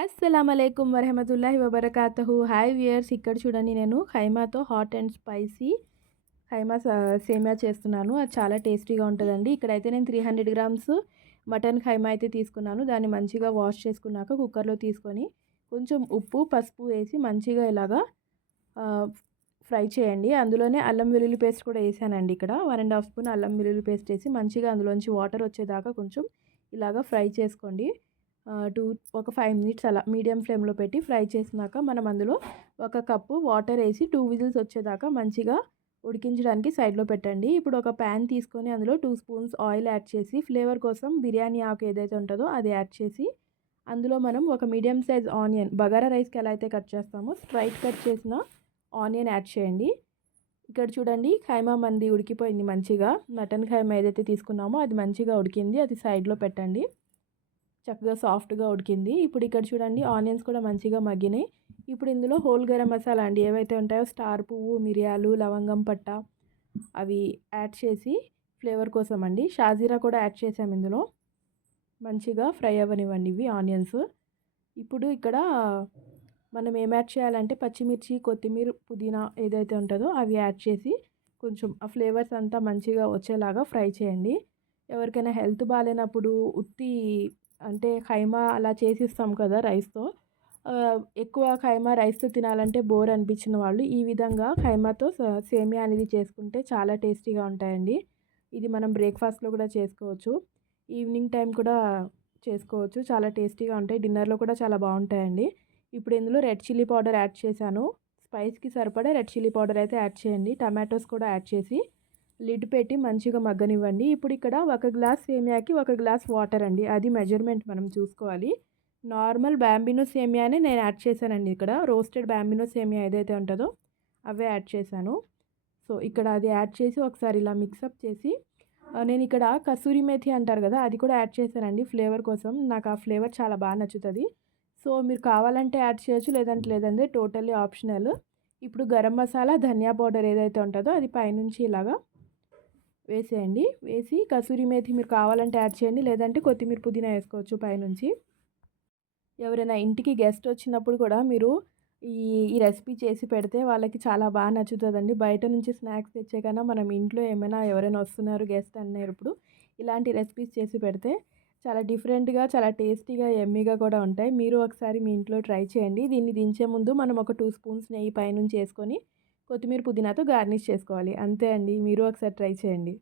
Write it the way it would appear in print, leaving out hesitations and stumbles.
అస్సలామలైకుం వరహమతుల్లాహి వబరకాతుహు. Hi viewers, ఇక్కడ చూడండి నేను ఖైమాతో హాట్ అండ్ స్పైసీ ఖైమా సేమియా చేస్తున్నాను. అది చాలా టేస్టీగా ఉంటుందండి. ఇక్కడైతే నేను 300 గ్రామ్స్ మటన్ ఖైమా అయితే తీసుకున్నాను. దాన్ని మంచిగా వాష్ చేసుకున్నాక కుక్కర్లో తీసుకొని కొంచెం ఉప్పు పసుపు వేసి మంచిగా ఇలాగా ఫ్రై చేయండి. అందులోనే అల్లం వెల్లుల్లి పేస్ట్ కూడా వేసానండి. ఇక్కడ 1½ స్పూన్ అల్లం వెల్లుల్లి పేస్ట్ వేసి మంచిగా అందులోంచి వాటర్ వచ్చేదాకా కొంచెం ఇలాగా ఫ్రై చేసుకోండి. ఒక 5 మినిట్స్ అలా మీడియం ఫ్లేమ్లో పెట్టి ఫ్రై చేసినాక మనం అందులో ఒక కప్పు వాటర్ వేసి 2 విజిల్స్ వచ్చేదాకా మంచిగా ఉడికించడానికి సైడ్లో పెట్టండి. ఇప్పుడు ఒక ప్యాన్ తీసుకొని అందులో 2 స్పూన్స్ ఆయిల్ యాడ్ చేసి ఫ్లేవర్ కోసం బిర్యానీ ఆకు ఏదైతే ఉంటుందో అది యాడ్ చేసి అందులో మనం ఒక మీడియం సైజ్ ఆనియన్ బగారా రైస్కి ఎలా అయితే కట్ చేస్తామో స్ట్రైట్ కట్ చేసిన ఆనియన్ యాడ్ చేయండి. ఇక్కడ చూడండి ఖైమా మంది ఉడికిపోయింది మంచిగా. మటన్ ఖైమా ఏదైతే తీసుకున్నామో అది మంచిగా ఉడికింది. అది సైడ్లో పెట్టండి. చక్కగా సాఫ్ట్గా ఉడికింది. ఇప్పుడు ఇక్కడ చూడండి ఆనియన్స్ కూడా మంచిగా మగ్గినాయి. ఇప్పుడు ఇందులో హోల్ గరం మసాలా అండి ఏవైతే ఉంటాయో స్టార్ పువ్వు, మిరియాలు, లవంగం పట్ట అవి యాడ్ చేసి ఫ్లేవర్ కోసం అండి. షాజీరా కూడా యాడ్ చేసాము ఇందులో. మంచిగా ఫ్రై అవ్వనివ్వండి ఇవి ఆనియన్స్. ఇప్పుడు ఇక్కడ మనం ఏం యాడ్ చేయాలంటే పచ్చిమిర్చి, కొత్తిమీర, పుదీనా ఏదైతే ఉంటుందో అవి యాడ్ చేసి కొంచెం ఆ ఫ్లేవర్స్ అంతా మంచిగా వచ్చేలాగా ఫ్రై చేయండి. ఎవరికైనా హెల్త్ బాగాలేనప్పుడు ఉత్తి అంటే ఖైమా అలా చేసిస్తాం కదా రైస్తో, ఎక్కువ ఖైమా రైస్తో తినాలంటే బోర్ అనిపించిన వాళ్ళు ఈ విధంగా ఖైమాతో సేమియా అనేది చేసుకుంటే చాలా టేస్టీగా ఉంటాయండి. ఇది మనం బ్రేక్ఫాస్ట్లో కూడా చేసుకోవచ్చు, ఈవినింగ్ టైం కూడా చేసుకోవచ్చు. చాలా టేస్టీగా ఉంటాయి. డిన్నర్లో కూడా చాలా బాగుంటాయండి. ఇప్పుడు ఇందులో రెడ్ చిల్లీ పౌడర్ యాడ్ చేశాను. స్పైస్కి సరిపడా రెడ్ చిల్లీ పౌడర్ అయితే యాడ్ చేయండి. టమాటోస్ కూడా యాడ్ చేసి లిడ్ పెట్టి మంచిగా మగ్గనివ్వండి. ఇప్పుడు ఇక్కడ 1 గ్లాస్ సేమియాకి 1 గ్లాస్ వాటర్ అండి, అది మెజర్మెంట్ మనం చూసుకోవాలి. నార్మల్ బ్యాంబినో సేమియానే నేను యాడ్ చేశానండి. ఇక్కడ రోస్టెడ్ బ్యాంబినో సేమియా ఏదైతే ఉంటుందో అవే యాడ్ చేశాను. సో ఇక్కడ అది యాడ్ చేసి ఒకసారి ఇలా మిక్సప్ చేసి నేను ఇక్కడ కసూరి మేథి అంటారు కదా అది కూడా యాడ్ చేశానండి ఫ్లేవర్ కోసం. నాకు ఆ ఫ్లేవర్ చాలా బాగా నచ్చుతుంది. సో మీరు కావాలంటే యాడ్ చేయొచ్చు, లేదంటే టోటల్లీ ఆప్షనల్. ఇప్పుడు గరం మసాలా, ధనియా పౌడర్ ఏదైతే ఉంటుందో అది పైనుంచి ఇలాగా వేసేయండి. వేసి కసూరి మేథి మీరు కావాలంటే యాడ్ చేయండి, లేదంటే కొత్తిమీర, పుదీనా వేసుకోవచ్చు పైనుంచి. ఎవరైనా ఇంటికి గెస్ట్ వచ్చినప్పుడు కూడా మీరు ఈ రెసిపీ చేసి పెడితే వాళ్ళకి చాలా బాగా నచ్చుతుందండి. బయట నుంచి స్నాక్స్ తెచ్చే కన్నా మనం ఇంట్లో ఎవరైనా వస్తున్నారు గెస్ట్ అన్నప్పుడు ఇలాంటి రెసిపీస్ చేసి పెడితే చాలా డిఫరెంట్గా, చాలా టేస్టీగా, యమ్మీగా కూడా ఉంటాయి. మీరు ఒకసారి మీ ఇంట్లో ట్రై చేయండి. దీన్ని దించే ముందు మనం ఒక 2 స్పూన్స్ నెయ్యి పైనుంచి వేసుకొని కొత్తిమీర, పుదీనాతో గార్నిష్ చేసుకోవాలి. అంతే అండి, మీరు ఒకసారి ట్రై చేయండి.